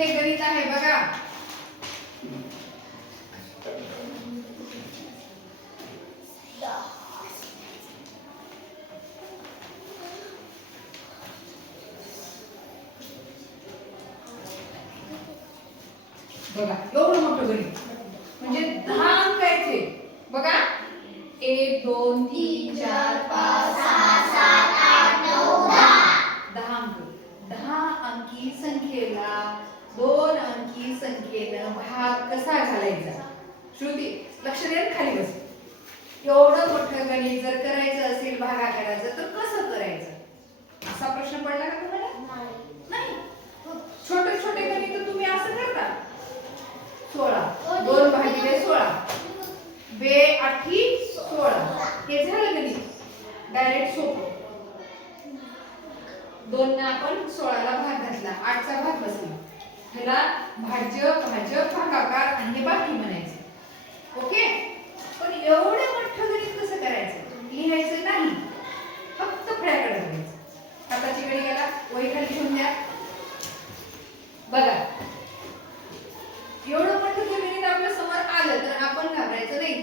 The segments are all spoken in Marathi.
हे गणित आहे बघा. बघा एवढं मोठं गणित म्हणजे 10 अंक आहेत हे. बघा 1 2 3 4 5 6 7 8 9 10 अंक. 10 अंकी संख्येला 2 अंकी संख्येनं भाग कसा घालायचा? श्रुती लक्ष द्या, खाली बस. एवढं मोठं गणित जर करायचं असेल भागाकाराचं तर कसं करायचं? असा प्रश्न पडला का तुम्हाला? नाही. छोटे छोटे गणित तुम्ही असं करता. 16 2 भागिले 16 2 8 16 हे झालं गणित. डायरेक्ट सोपं. 2 ने आपण 16 ला भाग घातला, 8 चा भाग बसला. ह्याला भाज्य भाज्य भागाकार आणि हे बाकी म्हणायचं. ओके. पण एवढं मोठं गणित कसं करायचं? लिहायचं नाही, फक्त फळ्याकडे बघायचं. हाताची घडी घाला, वही खाली ठेवून द्या. बघा एवढं मोठं गणित आपल्या समोर आलं तर आपण घाबरायचं नाही.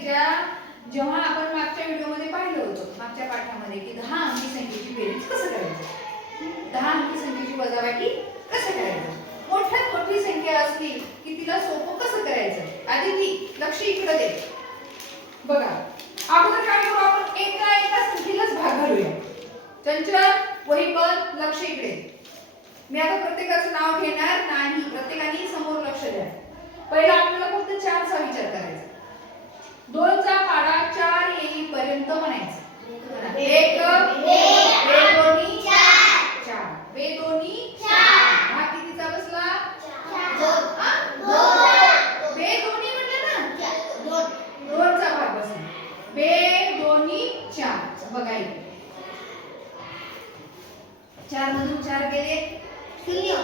जेव्हा आपण मागच्या व्हिडिओमध्ये पाहिलं होतं, मागच्या पाठामध्ये, की 10 अंकी संख्येची बेरीज कसं करायचं, 10 अंकी संख्येची वजाबाकी कसं करायचं, मोठ्यात मोठी संख्या असली की तिला सोपं कसं करायचं. आधी ती लक्ष इकडे दे. बघा अगोदर काय करू आपण? एका एका संख्येलाच भाग घालूया. चंचल वही पण लक्ष इकडे. मी आता प्रत्येकाचं नाव घेणार नाही, प्रत्येकाने समोर लक्ष द्या. पहिला आपल्याला फक्त 4 चा विचार करायचा. 2 चा पाडा 4 येईपर्यंत म्हणायचं. 1 2 दोन्ही 4 2 दोन्ही 4 हा कितीचा बसला? 2 दोन्ही म्हटलं ना, 2 चा भाग बसला. 2 दोन्ही 4. बघा इथे 4 मधून 4 गेले 0.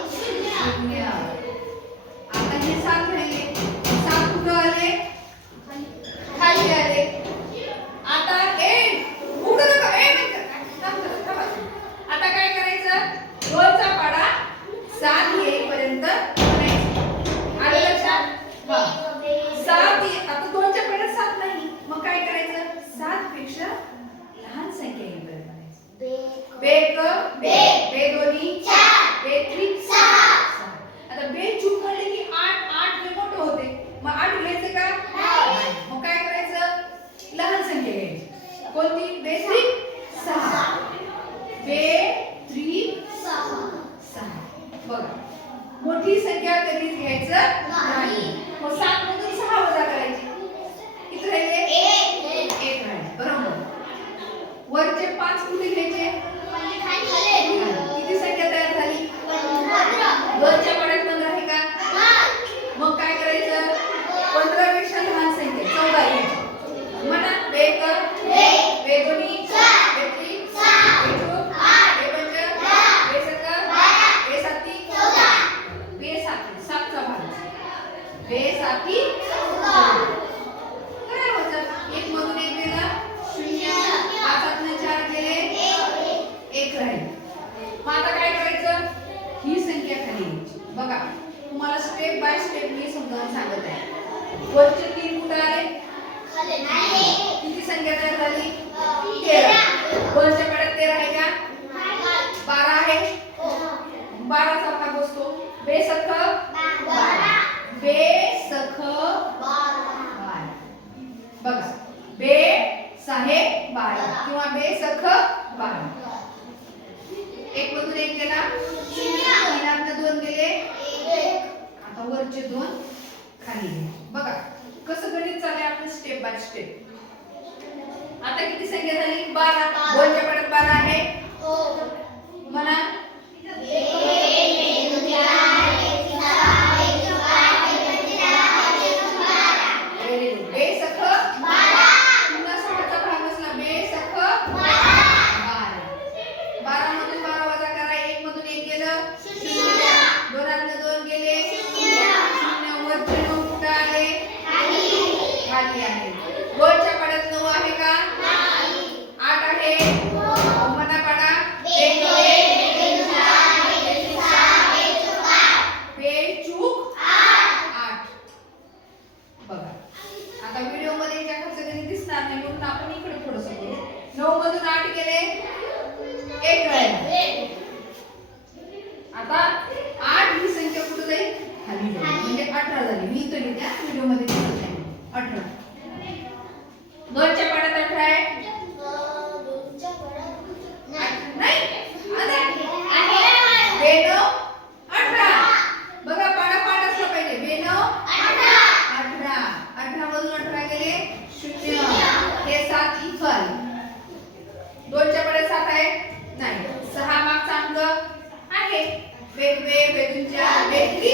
आता हे 7 राहिले. 7 कुठं आले? खाली आले. आता उघडू नका. आता काय करायचं? 2 चा पाडा 7 येईपर्यंत म्हणायचं. आलं लक्षात? 7 आता 2 च्या पाड्यात 7 नाही, मग काय करायचं? 7 पेक्षा लहान संख्या येईपर्यंत म्हणायचं. 2 दोन्ही 4 आता 2 चूक म्हणले की 8 ने मोठे होते, मग 8 घ्यायचे का? मग काय करायचं? लहान संख्या घ्यायची. कोणती? 2 6 बघा मोठी संख्या कधीच घ्यायचं नाही. मग 7 मधून 6 वजा करायची. किती राहिले? 1 राहिले. बरोबर. वरचे 5 कुठे घ्यायचे? किती संख्या तयार झाली? 2 च्या पाड्यात 15 आहे का? मग काय करायचं? 15 पेक्षा लहान संख्या 14 घ्यायची. म्हणा 2 दोन्ही 4 2 3 2 8 2 5 2 7 2 7 चा भाग 2 7 काय होतं? 1 मधून 1 गेला 0. 5 ने 4 गेले 1 राहील. मग आता काय करायचं? ही संख्या खाली घ्यायची. बघा तुम्हाला स्टेप बाय स्टेप मी समजावून सांगत आहे. वरचे 3 कुठे आले? किती संख्या तयार झाली? 13. वरच्या पाड्यात 13 आहे का? 12 आहे. 12 चा भाग बसतो. बेसख 12. बेसख 12. बघा बे 6 12 किंवा बेसख 12. 1 मधून 1 गेला 0. 3 2 गेले 1. आता वरचे 2 खाली घ्या. बघा कसं गणित चाललंय आपलं स्टेप बाय स्टेप. आता किती संख्या झाली? 12. 2 च्या पाड्यात 12 आहे. म्हणा बेसख 12. पुन्हा 6 चा भाग बसला. बेसख 12. 12 मधून 12 वजा करा. 1 मधून 1 गेलं 0. 2 आतले 2 गेले 0. वरचे 9 कुठे आले? खाली आहे. वरच्या पाड्यात 9 आहे का? 8 आहे. मना पाडा 1 2 3 4 5 6 7 8 9 10. खाली झाली म्हणजे 18 झाली. मी इथं लिहिते व्हिडिओ मध्ये दिसत नाही. 18 2च्या पाड्यात 18 आहे. नाही बेनो 18. बघा पाडा पाड असलं पाहिजे. बेनो 18. 18 मधून 18 गेले 0. हे 7 इक्वल 2च्या पाड्यात 7 आहे नाही. 6 मागचा अंक आहे. वेगवे बेदूच्या बेत्री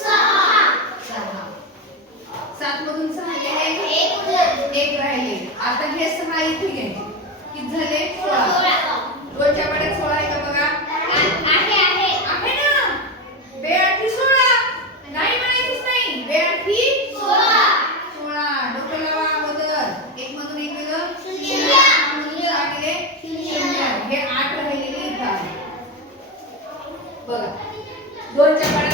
6. 7 मधून 6 गेले 1 राहिले. आता हे 6 इथे गेले किती झाले 16. 2च्या पाड्यात 16 आहे का बघा. आहे ना. 2 8 16 नाही म्हणायचंच नाही. 2 8 16. डोकं लावा अगोदर. 1 मधून 1 गेलं 0. 6 मधून 6 गेले 0. हे 8 राहिलेले इथं आहे बघा. 2च्या पाड्यात